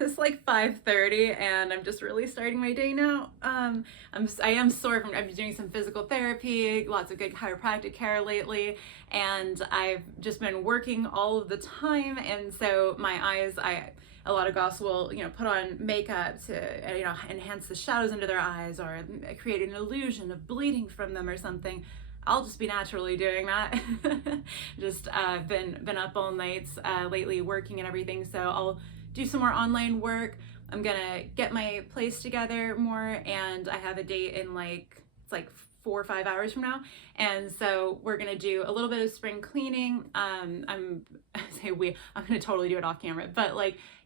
It's like 5:30 and I'm just really starting my day now. I am sore from, I've been doing some physical therapy, lots of good chiropractic care lately, and I've just been working all of the time. And so my eyes, a lot of goths will, put on makeup to, enhance the shadows under their eyes or create an illusion of bleeding from them or something. I'll just be naturally doing that. Just been up all nights lately working and everything, so I'll do some more online work. I'm gonna get my place together more, and I have a date in it's like 4 or 5 hours from now, and so we're gonna do a little bit of spring cleaning. I'm gonna totally do it off camera, but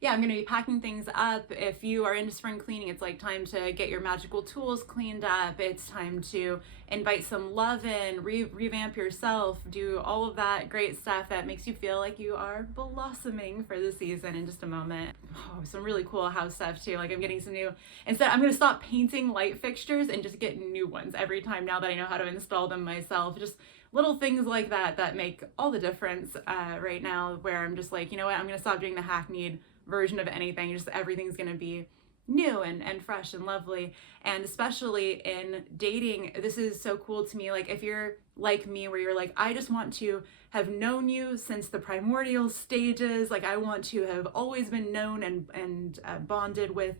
yeah, I'm gonna be packing things up. If you are into spring cleaning, it's like time to get your magical tools cleaned up. It's time to invite some love in, revamp yourself, do all of that great stuff that makes you feel like you are blossoming for the season in just a moment. Oh, some really cool house stuff too. I'm getting some new, I'm gonna stop painting light fixtures and just get new ones every time now that I know how to install them myself. Just little things like that make all the difference right now, where I'm just like, you know what, I'm gonna stop doing the hackneyed version of anything. Just everything's gonna be new and fresh and lovely. And especially in dating, this is so cool to me. If you're like me, where you're like, I just want to have known you since the primordial stages, I want to have always been known and bonded with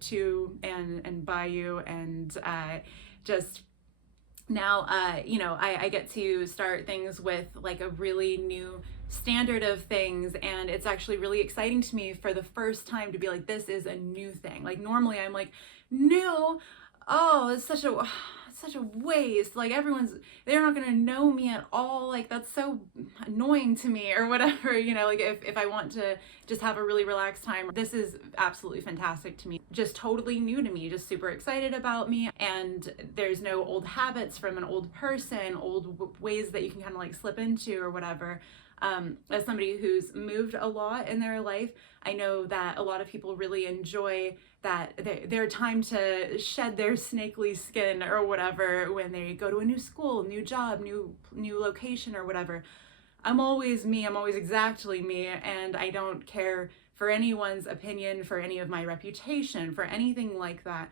to and by you, and just now I get to start things with a really new standard of things, and it's actually really exciting to me for the first time to be like, this is a new thing. Normally I'm like, new, oh, it's such a waste, they're not gonna know me at all, that's so annoying to me or whatever, if I want to just have a really relaxed time. This is absolutely fantastic to me, just totally new to me, just super excited about me, and there's no old habits from an old person, old ways that you can kind of slip into or whatever. As somebody who's moved a lot in their life, I know that a lot of people really enjoy that their time to shed their snakely skin or whatever when they go to a new school, new job, new location or whatever. I'm always me, I'm always exactly me, and I don't care for anyone's opinion, for any of my reputation, for anything like that.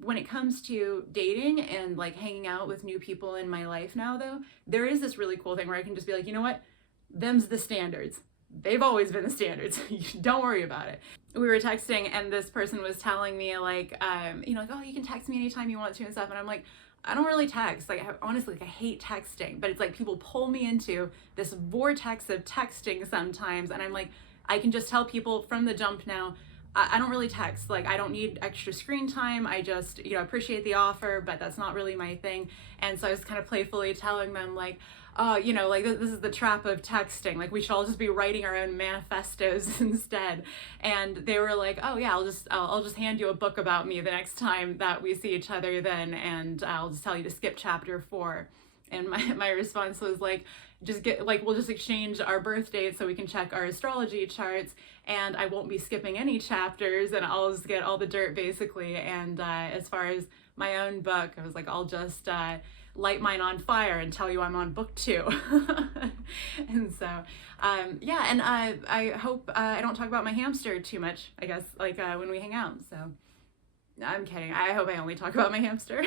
When it comes to dating and hanging out with new people in my life now, though, there is this really cool thing where I can just be like, you know what? Them's the standards. They've always been the standards. Don't worry about it. We were texting and this person was telling me oh, you can text me anytime you want to and stuff. And I'm like, I don't really text. Honestly, I hate texting, but it's people pull me into this vortex of texting sometimes. And I'm like, I can just tell people from the jump now, I don't really text. I don't need extra screen time. I just, appreciate the offer, but that's not really my thing. And so I was kind of playfully telling them this is the trap of texting. We should all just be writing our own manifestos instead. And they were like, oh yeah, I'll just hand you a book about me the next time that we see each other then, and I'll just tell you to skip chapter 4. And my response was we'll just exchange our birth dates so we can check our astrology charts, and I won't be skipping any chapters, and I'll just get all the dirt basically. And as far as my own book, I was like, I'll just light mine on fire and tell you I'm on book 2. And so yeah, and I hope I don't talk about my hamster too much, I guess, when we hang out. So I'm kidding, I hope I only talk about my hamster.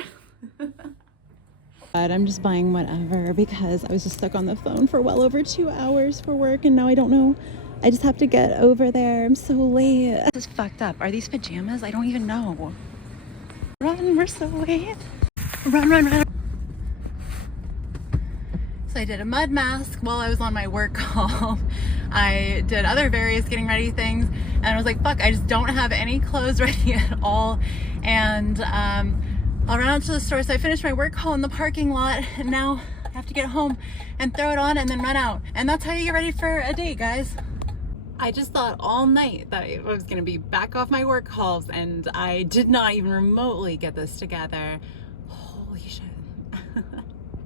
But I'm just buying whatever because I was just stuck on the phone for well over 2 hours for work, and now I don't know. I just have to get over there. I'm so late. This is fucked up. Are these pajamas? I don't even know. Run, we're so late. Run. So I did a mud mask while I was on my work call. I did other various getting ready things, and I was like, fuck, I just don't have any clothes ready at all. And I'll run out to the store. So I finished my work call in the parking lot, and now I have to get home and throw it on and then run out. And that's how you get ready for a date, guys. I just thought all night that I was gonna be back off my work calls, and I did not even remotely get this together. Holy shit.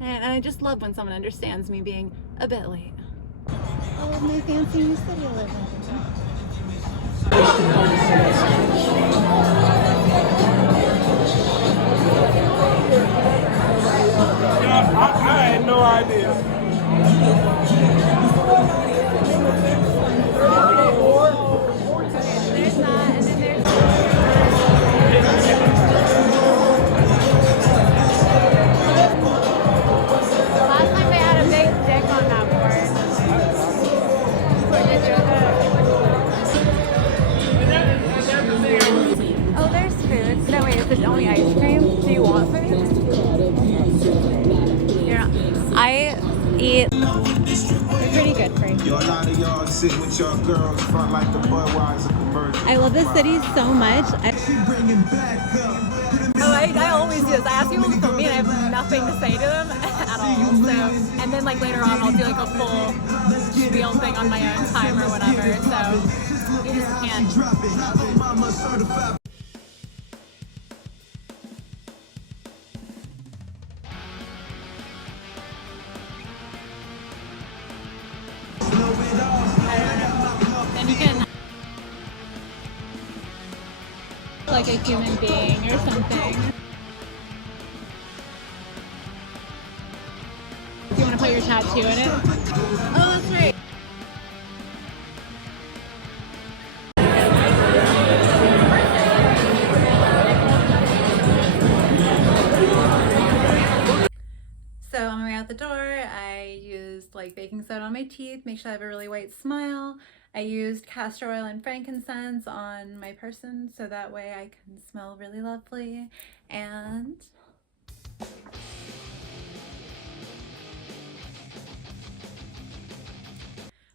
And I just love when someone understands me being a bit late. I love my fancy new city living. I had no idea. There's not. sit with your girls front like the Budweiser commercial. I love this city so much. I always do this. I ask people to film me and I have nothing to say to them at all. So, and then like later on I'll do like a full spiel thing on my own time or whatever. So you just can't. And you can like a human being or something. Do you want to put your tattoo in it? Oh, that's right. So on my way out the door, I used like baking soda on my teeth, make sure I have a really white smile. I used castor oil and frankincense on my person so that way I can smell really lovely. And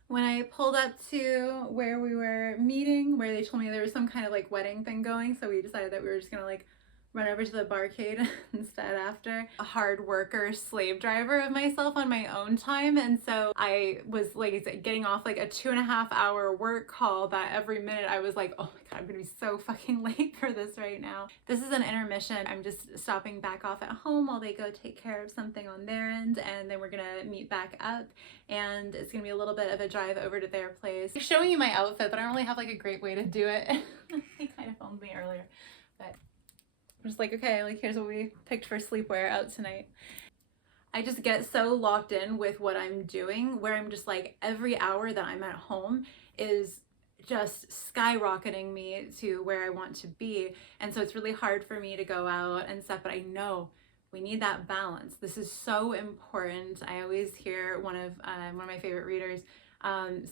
when I pulled up to where we were meeting, where they told me there was some kind of like wedding thing going, so we decided that we were just gonna like run over to the barcade instead after. A hard worker, slave driver of myself on my own time, and so I was like getting off like a 2.5-hour work call that every minute I was like, oh my god, I'm gonna be so fucking late for this right now. This is an intermission. I'm just stopping back off at home while they go take care of something on their end, and then we're gonna meet back up, and it's gonna be a little bit of a drive over to their place. I'm showing you my outfit, but I don't really have like a great way to do it. He kind of filmed me earlier, but I'm just like, okay, like here's what we picked for sleepwear out tonight. I just get so locked in with what I'm doing where I'm just like every hour that I'm at home is just skyrocketing me to where I want to be. And so it's really hard for me to go out and stuff, but I know we need that balance. This is so important. I always hear one of my favorite readers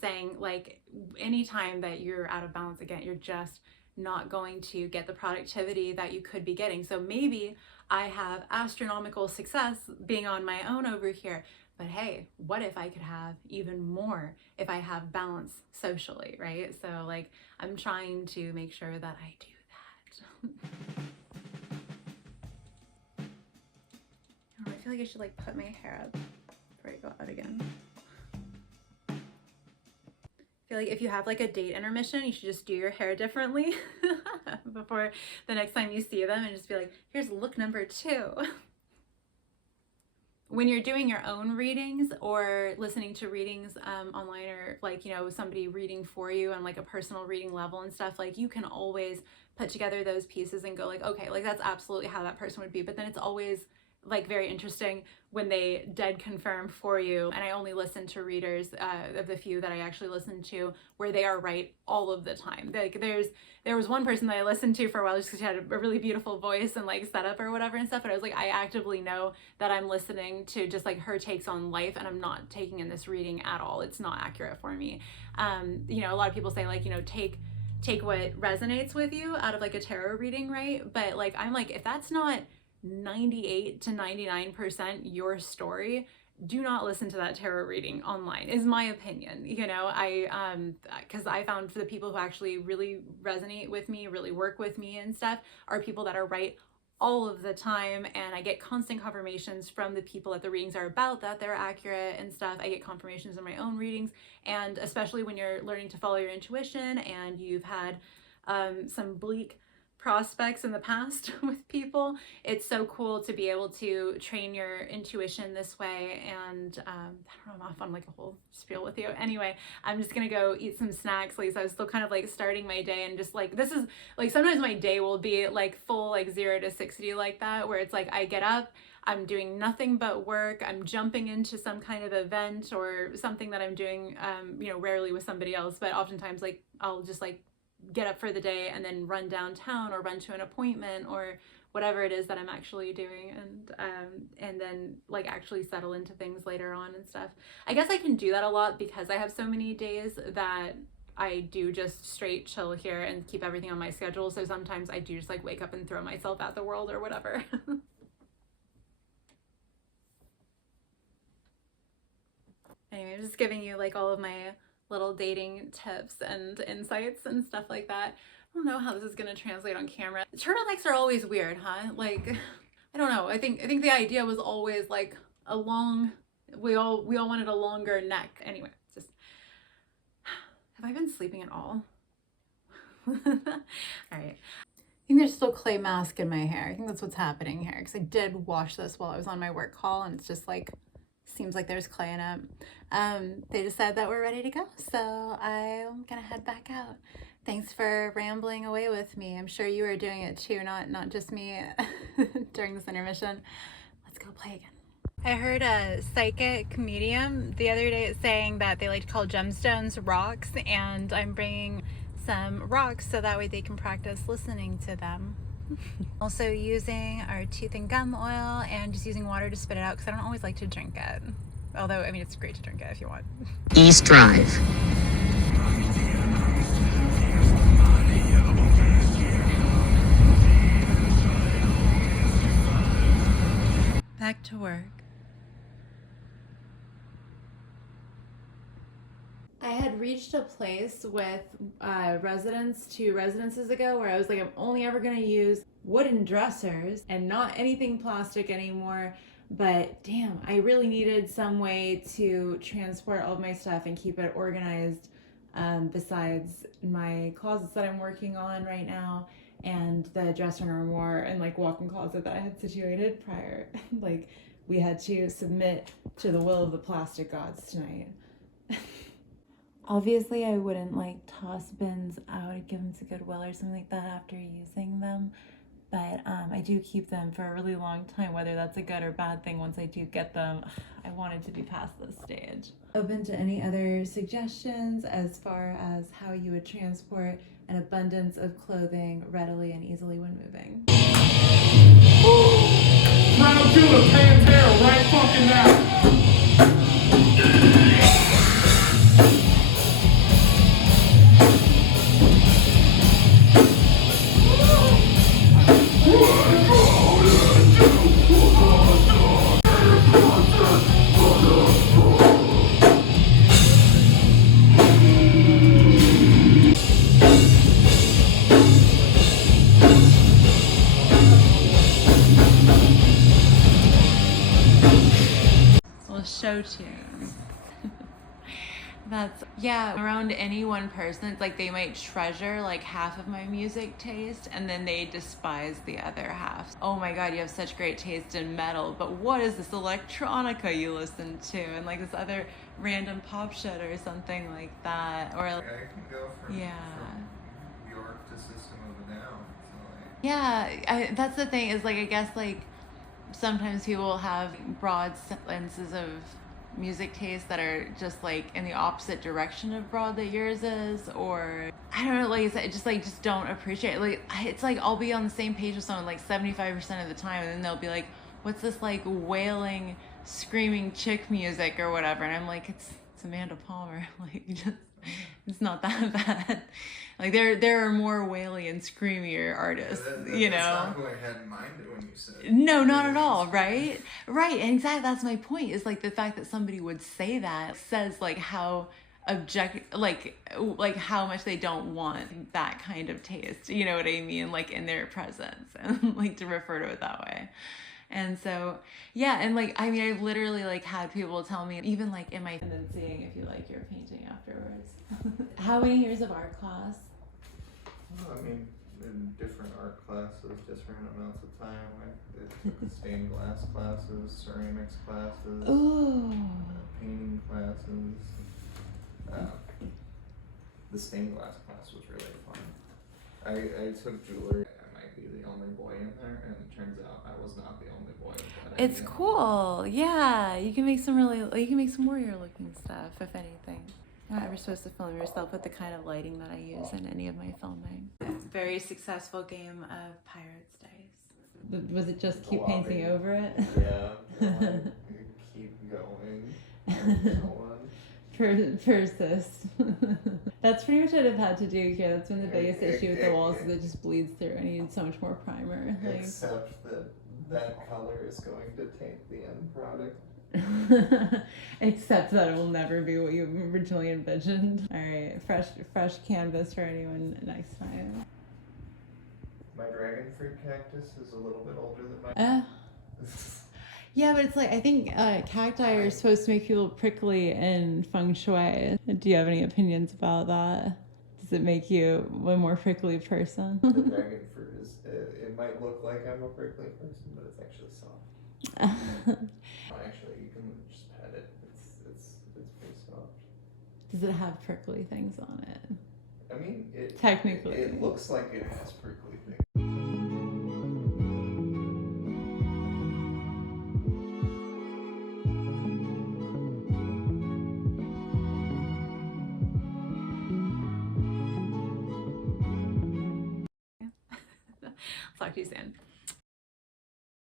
saying like anytime that you're out of balance again, you're just not going to get the productivity that you could be getting. So maybe I have astronomical success being on my own over here, but hey, what if I could have even more if I have balance socially, right? So like I'm trying to make sure that I do that. I feel like I should like put my hair up before I go out again. I feel like if you have like a date intermission, you should just do your hair differently before the next time you see them and just be like, here's look number 2. When you're doing your own readings or listening to readings online or like, you know, somebody reading for you on like a personal reading level and stuff, like you can always put together those pieces and go like, okay, like that's absolutely how that person would be. But then it's always like very interesting when they dead confirm for you. And I only listen to readers of the few that I actually listen to where they are right all of the time. Like there was one person that I listened to for a while just because she had a really beautiful voice and like setup or whatever and stuff, but I was like, I actively know that I'm listening to just like her takes on life and I'm not taking in this reading at all. It's not accurate for me. You know, a lot of people say like, you know, take what resonates with you out of like a tarot reading, right? But like I'm like, if that's not 98 to 99% your story, do not listen to that tarot reading online, is my opinion. You know, because I found for the people who actually really resonate with me, really work with me and stuff, are people that are right all of the time, and I get constant confirmations from the people that the readings are about that they're accurate and stuff. I get confirmations in my own readings, and especially when you're learning to follow your intuition and you've had some bleak prospects in the past with people, it's so cool to be able to train your intuition this way. And I don't know, I'm off on like a whole spiel with you. Anyway, I'm just gonna go eat some snacks. Like, so I was still kind of like starting my day, and just like, this is like, sometimes my day will be like full like 0 to 60 like that, where it's like I get up, I'm doing nothing but work, I'm jumping into some kind of event or something that I'm doing, you know, rarely with somebody else, but oftentimes like I'll just like get up for the day and then run downtown or run to an appointment or whatever it is that I'm actually doing, and then like actually settle into things later on and stuff. I guess I can do that a lot because I have so many days that I do just straight chill here and keep everything on my schedule. So sometimes I do just like wake up and throw myself at the world or whatever. Anyway, I'm just giving you like all of my little dating tips and insights and stuff like that. I don't know how this is going to translate on camera. Turtlenecks are always weird, huh? Like, I don't know. I think the idea was always like a long, we all wanted a longer neck. Anyway, just, have I been sleeping at all? All right. I think there's still clay mask in my hair. I think that's what's happening here, because I did wash this while I was on my work call, and it's just like, seems like there's clay in it. They just said that we're ready to go, so I'm gonna head back out. Thanks for rambling away with me. I'm sure you are doing it too, not just me during this intermission. Let's go play again. I heard a psychic medium the other day saying that they like to call gemstones rocks, and I'm bringing some rocks so that way they can practice listening to them. Also using our tooth and gum oil and just using water to spit it out, because I don't always like to drink it. Although, I mean, it's great to drink it if you want. East Drive. Back to work. I had reached a place with residents 2 residences ago where I was like, I'm only ever going to use wooden dressers and not anything plastic anymore. But damn, I really needed some way to transport all of my stuff and keep it organized, besides my closets that I'm working on right now and the dressing room and like walk-in closet that I had situated prior. Like, we had to submit to the will of the plastic gods tonight. Obviously, I wouldn't like toss bins out and give them to Goodwill or something like that after using them, but I do keep them for a really long time, whether that's a good or bad thing. Once I do get them, I wanted to be past this stage. Open to any other suggestions as far as how you would transport an abundance of clothing readily and easily when moving. Round 2 of Pantera right fucking now. Show tune. That's, yeah, around any one person, it's like they might treasure like half of my music taste and then they despise the other half. Oh my god, you have such great taste in metal, but what is this electronica you listen to, and like this other random pop shit or something like that, or I can go from York to System of a Down. So like, yeah, that's the thing, is like, I guess like sometimes people have broad senses of music taste that are just like in the opposite direction of broad that yours is, or I don't know, like I just don't appreciate it. Like, it's like I'll be on the same page with someone like 75% of the time, and then they'll be like, what's this like wailing, screaming chick music or whatever, and I'm like, it's Amanda Palmer. Like, just, it's not that bad. Like, there are more waily and screamier artists, you know. That's not who I had in mind when you said. No, not at all, right? Right, and exactly, that's my point, is like the fact that somebody would say that says like how like how much they don't want that kind of taste, you know what I mean, like in their presence, and like to refer to it that way. And so, yeah, and like, I mean, I've literally like had people tell me, even like in my, and then seeing if you like your painting afterwards. How many years of art class? Well, I mean, in different art classes, different amounts of time. I took stained glass classes, ceramics classes, painting classes. The stained glass class was really fun. I took jewelry. I might be the only boy in there, and it turns out I was not the only boy. But It's cool. Yeah, you can make some warrior looking stuff, if anything. You're not ever supposed to film yourself with the kind of lighting that I use in any of my filming. Very successful game of Pirates Dice. Was it just keep painting over it? Yeah. Keep going. Persist. That's pretty much what I've had to do here. That's been the biggest issue with the walls, is it just bleeds through. I need so much more primer. Like, except that color is going to taint the end product. Except that it will never be what you originally envisioned. All right, fresh canvas for anyone next time. My dragon fruit cactus is a little bit older than my. Yeah, but it's like, I think cacti are supposed to make people prickly in feng shui. Do you have any opinions about that? Does it make you a more prickly person? The dragon fruit is, it might look like I'm a prickly person, but it's actually soft. Actually, you can just pet it. It's pretty soft. Does it have prickly things on it? I mean, Technically. it looks like it has prickly things. Talk to you soon.